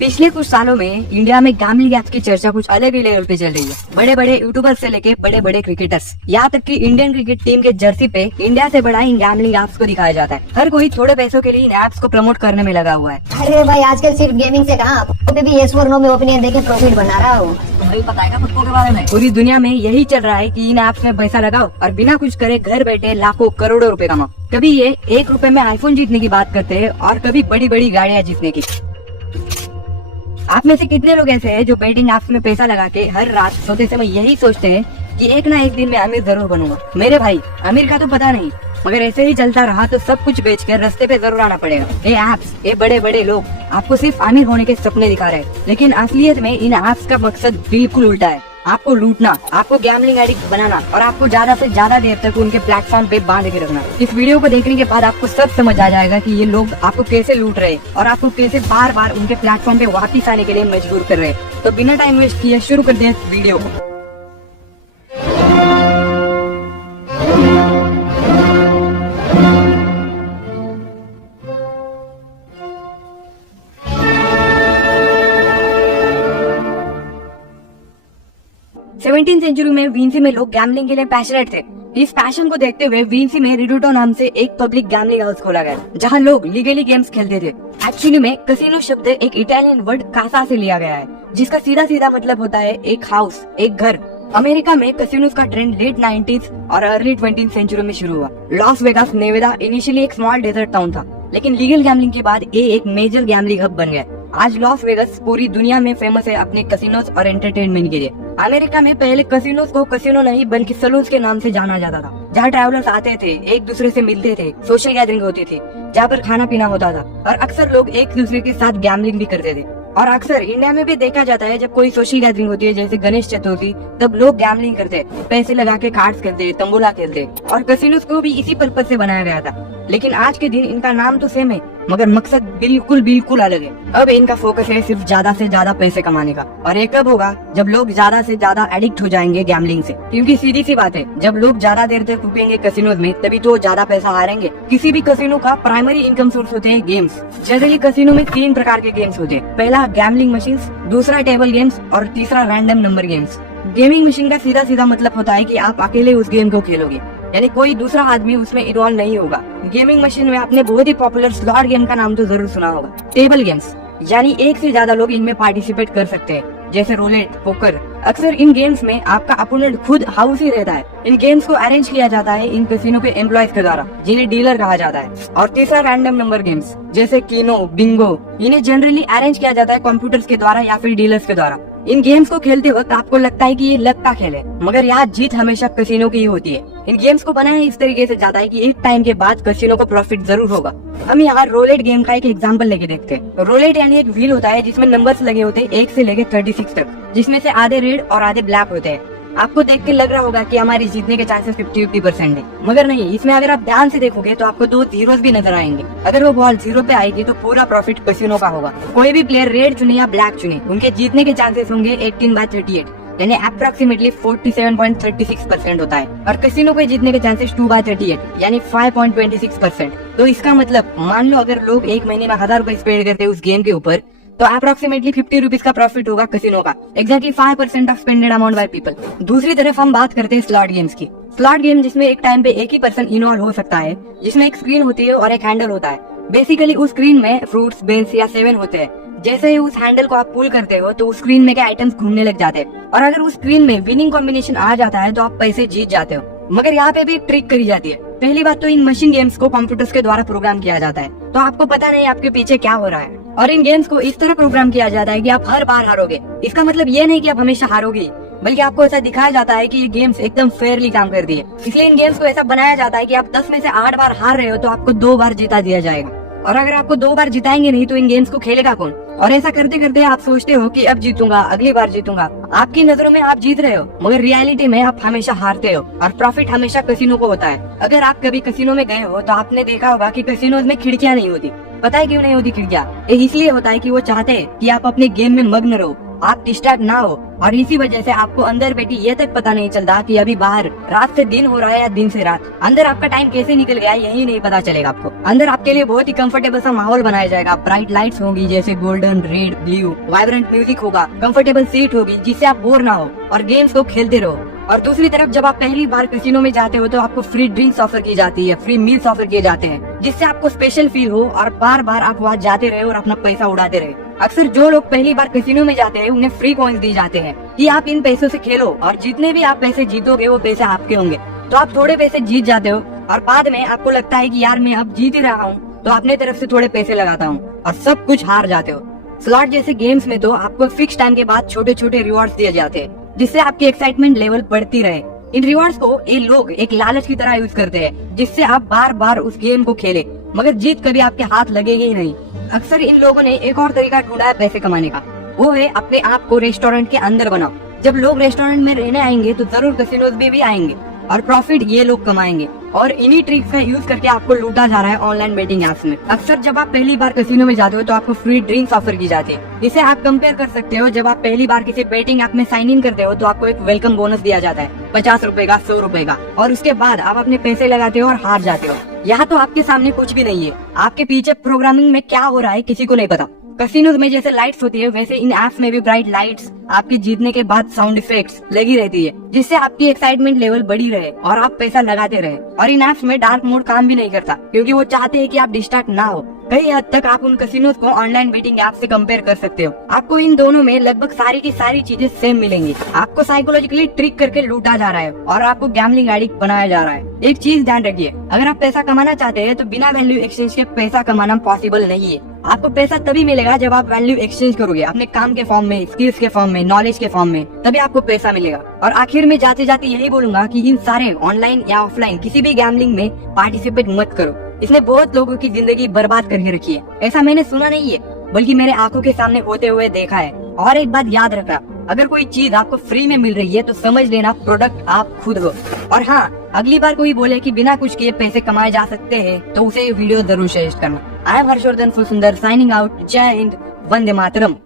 पिछले कुछ सालों में इंडिया में गैम्बलिंग ऐप्स की चर्चा कुछ अलग ही लेवल पे चल रही है। बड़े बड़े यूट्यूबर्स से लेके बड़े बड़े क्रिकेटर्स, यहाँ तक कि इंडियन क्रिकेट टीम के जर्सी पे इंडिया से बड़ा इन गैम्बलिंग ऐप्स को दिखाया जाता है। हर कोई थोड़े पैसों के लिए इन ऐप्स को प्रमोट करने में लगा हुआ है। अरे भाई, आजकल सिर्फ गेमिंग से कहाँ, भी येस और नो में ओपिनियन देके प्रॉफिट बना रहा हूँ। तुम्हें पता है फुटबॉल के बारे में? पूरी दुनिया में यही चल रहा है कि इन ऐप्स में पैसा लगाओ और बिना कुछ करे घर बैठे लाखों करोड़ों रुपए कमाओ। कभी ये 1 रुपए में आईफोन जीतने की बात करते हैं और कभी बड़ी बड़ी गाड़ियाँ जीतने की। आप में से कितने लोग ऐसे हैं जो बेटिंग ऐप्स में पैसा लगा के हर रात सोते समय यही सोचते हैं कि एक ना एक दिन मैं अमीर जरूर बनूंगा। मेरे भाई, अमीर का तो पता नहीं, मगर ऐसे ही चलता रहा तो सब कुछ बेचकर रास्ते पे जरूर आना पड़ेगा। ये ऐप्स, ये बड़े बड़े लोग आपको सिर्फ अमीर होने के सपने दिखा रहे हैं, लेकिन असलियत में इन ऐप्स का मकसद बिल्कुल उल्टा है। आपको लूटना, आपको गैम्बलिंग एडिक्ट बनाना और आपको ज्यादा से ज्यादा देर तक उनके प्लेटफॉर्म पे बांध के रखना। इस वीडियो को देखने के बाद आपको सब समझ आ जाएगा कि ये लोग आपको कैसे लूट रहे और आपको कैसे बार बार उनके प्लेटफॉर्म पे वापस आने के लिए मजबूर कर रहे हैं। तो बिना टाइम वेस्ट किए शुरू कर दें इस वीडियो को। सेवनटीन सेंचुरी में विंसी में लोग गैम्बलिंग के लिए पैशनेट थे। इस पैशन को देखते हुए विंसी में रिडोटो नाम से एक पब्लिक गैम्बलिंग हाउस खोला गया, जहां लोग लीगली गेम्स खेलते थे। एक्चुअली में कसिनो शब्द एक इटालियन वर्ड कासा से लिया गया है, जिसका सीधा सीधा मतलब होता है एक हाउस, एक घर। अमेरिका में कसिनोज का ट्रेंड लेट 90s और अर्ली 20th सेंचुरी में शुरू हुआ। लॉस वेगास, नेवादा इनिशियली एक स्मॉल डेजर्ट टाउन था, लेकिन लीगल गैम्बलिंग के बाद ये एक मेजर गैम्बलिंग हब बन गया। आज लॉस वेगास पूरी दुनिया में फेमस है अपने कसिनोज और एंटरटेनमेंट के लिए। अमेरिका में पहले कसिनोज को कसिनो नहीं बल्कि सलून्स के नाम से जाना जाता था, जहाँ ट्रैवलर्स आते थे, एक दूसरे से मिलते थे, सोशल गैदरिंग होती थी, जहाँ पर खाना पीना होता था और अक्सर लोग एक दूसरे के साथ गैम्बलिंग भी करते थे। और अक्सर इंडिया में भी देखा जाता है, जब कोई सोशल गैदरिंग होती है जैसे गणेश चतुर्थी, तब लोग गैम्बलिंग करते, पैसे लगा के कार्ड्स खेलते, तंबोला खेलते। और कसिनोज को भी इसी पर्पज से बनाया गया था, लेकिन आज के दिन इनका नाम तो सेम है मगर मकसद बिल्कुल अलग है। अब इनका फोकस है सिर्फ ज्यादा से ज्यादा पैसे कमाने का। और ये कब होगा? जब लोग ज्यादा से ज्यादा एडिक्ट हो जाएंगे गैम्बलिंग से। क्योंकि सीधी सी बात है, जब लोग ज्यादा देर तक रुकेंगे कसिनोज में तभी तो ज्यादा पैसा हारेंगे। किसी भी कसिनो का प्राइमरी इनकम सोर्स होते हैं गेम्स। जनरली कसिनो में 3 प्रकार के गेम्स होते हैं। पहला गैम्बलिंग मशीन्स, दूसरा टेबल गेम्स और तीसरा random number games. Gaming machine का सीधा सीधा मतलब होता है कि आप अकेले उस गेम को खेलोगे, यानी कोई दूसरा आदमी उसमें इन्वॉल्व नहीं होगा। गेमिंग मशीन में आपने बहुत ही पॉपुलर स्लॉट गेम का नाम तो जरूर सुना होगा। टेबल गेम्स यानी एक से ज्यादा लोग इनमें पार्टिसिपेट कर सकते हैं, जैसे रोलेट, पोकर। अक्सर इन गेम्स में आपका अपोनेंट खुद हाउस ही रहता है। इन गेम्स को अरेंज किया जाता है इन कैसीनो के एम्प्लॉयज के द्वारा, जिन्हें डीलर कहा जाता है। और तीसरा रैंडम नंबर गेम्स जैसे कीनो, बिंगो, इन्हें जनरली अरेंज किया जाता है कंप्यूटर्स के द्वारा या फिर डीलर्स के द्वारा। इन गेम्स को खेलते वक्त आपको लगता है कि ये लक का खेल है, मगर यहाँ जीत हमेशा कसिनो की ही होती है। इन गेम्स को बनाया इस तरीके से जाता है कि एक टाइम के बाद कसिनो को प्रॉफिट जरूर होगा। हम यहाँ रोलेट गेम का एक एग्जांपल लेके देखते हैं। रोलेट यानी एक व्हील होता है जिसमें नंबर्स लगे होते हैं 1 से लेके 36 तक, जिसमें से आधे रेड और आधे ब्लैक होते हैं। आपको देख के लग रहा होगा कि हमारी जीतने के चांसेस 50-50% है, मगर नहीं। इसमें अगर आप ध्यान से देखोगे तो आपको 2 जीरोस भी नजर आएंगे। अगर वो बॉल 0 पे आएगी तो पूरा प्रॉफिट कसिनो का होगा। कोई भी प्लेयर रेड चुने या ब्लैक चुने, उनके जीतने के चांसेस होंगे 18/38, यानी अप्रोक्सीमेटली 47.36% होता है। और कसिनो पे जीतने के चांसेस 2/38 यानी 5.26%। तो इसका मतलब मान लो अगर लोग एक महीने में 1000 रुपए स्पेंड करते हैं उस गेम के ऊपर, तो अप्रोक्सीमेटली 50 रुपीज का प्रॉफिट होगा कसिनो का। Exactly 5% of spended amount by people. दूसरी तरफ हम बात करते हैं स्लॉट गेम्स की। स्लॉट गेम जिसमें एक टाइम पे एक ही पर्सन इन्वॉल्व हो सकता है, जिसमें एक स्क्रीन होती है और एक हैंडल होता है। बेसिकली उस स्क्रीन में फ्रूट्स, बेंस या 7 होते हैं। जैसे ही उस हैंडल को आप पुल करते हो तो उस स्क्रीन में के आइटम्स घूमने लग जाते हैं, और अगर उस स्क्रीन में विनिंग कॉम्बिनेशन आ जाता है तो आप पैसे जीत जाते हो। मगर यहाँ पे भी एक ट्रिक करी जाती है। पहली बात तो इन मशीन गेम्स को कंप्यूटर्स के द्वारा प्रोग्राम किया जाता है, तो आपको पता नहीं आपके पीछे क्या हो रहा है। और इन गेम्स को इस तरह प्रोग्राम किया जाता है कि आप हर बार हारोगे। इसका मतलब ये नहीं कि आप हमेशा हारोगे, बल्कि आपको ऐसा दिखाया जाता है कि ये गेम्स एकदम फेयरली काम करती है। इसलिए इन गेम्स को ऐसा बनाया जाता है कि आप 10 में से 8 बार हार रहे हो तो आपको 2 बार जिता दिया जाएगा। और अगर आपको 2 बार जिताएंगे नहीं तो इन गेम्स को खेलेगा कौन? और ऐसा करते करते आप सोचते हो कि अब जीतूंगा, अगली बार जीतूंगा। आपकी नजरों में आप जीत रहे हो, मगर रियलिटी में आप हमेशा हारते हो और प्रॉफिट हमेशा कसिनो को होता है। अगर आप कभी कसिनो में गए हो तो आपने देखा होगा कि कसिनोज में खिड़कियां नहीं होती। पता है क्यों नहीं होती खिड़कियां? इसलिए होता है कि वो चाहते हैं कि आप अपने गेम में मग्न रहो। आप डिस्ट्रैक्ट ना हो। और इसी वजह से आपको अंदर बैठी ये तक पता नहीं चलता कि अभी बाहर रात से दिन हो रहा है या दिन से रात। अंदर आपका टाइम कैसे निकल गया यही नहीं पता चलेगा आपको। अंदर आपके लिए बहुत ही कंफर्टेबल सा माहौल बनाया जाएगा। ब्राइट लाइट्स होगी जैसे golden, red, blue, vibrant music होगा, कंफर्टेबल सीट होगी जिससे आप बोर ना हो और गेम्स को खेलते रहो। और दूसरी तरफ जब आप पहली बार कैसीनो में जाते हो तो आपको फ्री ड्रिंक्स ऑफर की जाती है, फ्री मील्स ऑफर किए जाते हैं, जिससे आपको स्पेशल फील हो और बार बार आप वहाँ जाते रहे और अपना पैसा उड़ाते रहे। अक्सर जो लोग पहली बार कैसीनो में जाते हैं उन्हें फ्री कॉइन्स दी जाते हैं कि आप इन पैसों से खेलो और जितने भी आप पैसे जीतोगे वो पैसे आपके होंगे। तो आप थोड़े पैसे जीत जाते हो और बाद में आपको लगता है कि यार मैं अब जीत ही रहा हूँ, तो अपने तरफ से थोड़े पैसे लगाता हूँ और सब कुछ हार जाते हो। स्लॉट जैसे गेम्स में तो आपको फिक्स टाइम के बाद छोटे छोटे रिवॉर्ड्स दिए जाते हैं जिससे आपकी एक्साइटमेंट लेवल बढ़ती रहे। इन रिवॉर्ड्स को ये लोग एक लालच की तरह यूज करते हैं जिससे आप बार बार उस गेम को खेले, मगर जीत कभी आपके हाथ लगेगी ही नहीं। अक्सर इन लोगों ने एक और तरीका ढूंढा है पैसे कमाने का, वो है अपने आप को रेस्टोरेंट के अंदर बनाओ। जब लोग रेस्टोरेंट में रहने आएंगे तो जरूर कैसीनोज भी आएंगे और प्रॉफिट ये लोग कमाएंगे और इन्हीं ट्रिक्स का यूज करके आपको लूटा जा रहा है ऑनलाइन बेटिंग एप्स में। अक्सर जब आप पहली बार कैसीनो में जाते हो तो आपको फ्री ड्रिंक्स ऑफर की जाती है। इसे आप कंपेयर कर सकते हो, जब आप पहली बार किसी बेटिंग ऐप में साइन इन करते हो तो आपको एक वेलकम बोनस दिया जाता है 50 रुपए का, 100 रुपए का, और उसके बाद आप अपने पैसे लगाते हो और हार जाते हो। यहाँ तो आपके सामने कुछ भी नहीं है, आपके पीछे प्रोग्रामिंग में क्या हो रहा है किसी को नहीं पता। कैसीनोज में जैसे लाइट्स होती है वैसे इन एप्स में भी ब्राइट लाइट्स, आपके जीतने के बाद साउंड इफेक्ट्स लगी रहती है जिससे आपकी एक्साइटमेंट लेवल बढ़ी रहे और आप पैसा लगाते रहे। और इन एप्स में डार्क मोड काम भी नहीं करता क्योंकि वो चाहते हैं कि आप डिस्ट्रैक्ट ना हो। कई हद तक आप उन कैसीनोज को ऑनलाइन बेटिंग ऐप से कंपेयर कर सकते हो। आपको इन दोनों में लगभग सारी की सारी चीजें सेम मिलेंगी। आपको साइकोलॉजिकली ट्रिक करके लूटा जा रहा है और आपको गैम्बलिंग एडिक्ट बनाया जा रहा है। एक चीज ध्यान रखिए, अगर आप पैसा कमाना चाहते हैं तो बिना वैल्यू एक्सचेंज के पैसा कमाना पॉसिबल नहीं है। आपको पैसा तभी मिलेगा जब आप वैल्यू एक्सचेंज करोगे, अपने काम के फॉर्म में, स्किल्स के फॉर्म में, नॉलेज के फॉर्म में, तभी आपको पैसा मिलेगा। और आखिर में जाते जाते यही बोलूंगा कि इन सारे ऑनलाइन या ऑफलाइन किसी भी गैम्बलिंग में पार्टिसिपेट मत करो। इसने बहुत लोगों की जिंदगी बर्बाद करके रखी है। ऐसा मैंने सुना नहीं है बल्कि मेरे आंखों के सामने होते हुए देखा है। और एक बात याद रखना, अगर कोई चीज आपको फ्री में मिल रही है तो समझ लेना प्रोडक्ट आप खुद हो। और हाँ, अगली बार कोई बोले कि बिना कुछ किए पैसे कमाए जा सकते हैं तो उसे ये वीडियो जरूर शेयर करना। आई एम हर्षवर्धन सुंदर साइनिंग आउट। जय हिंद, वंदे मातरम।